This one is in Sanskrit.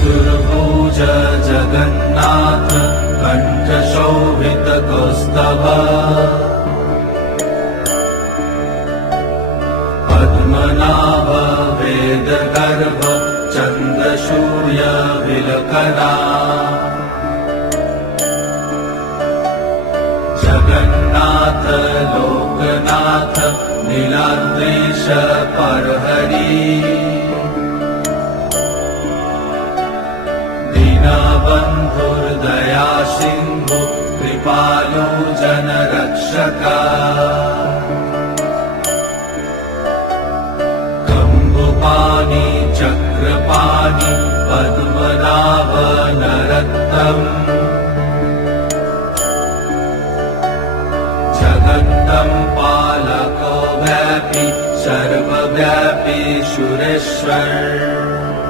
चतुर्भुज जगन्नाथ कण्ठशोभितकौस्तभ पद्मनाभ वेदगर्भ चन्द्रसूर्य विलकना जगन्नाथ लोकनाथ नीलाद्रीश परहरि दीनबन्धुर्दया सिन्धु कृपालु जनरक्षका कम्बुपाणि चक्रपाणि पद्मनाभ नरोत्तम जगन्तं पालको व्यापी सर्वव्यापी सुरेश्वर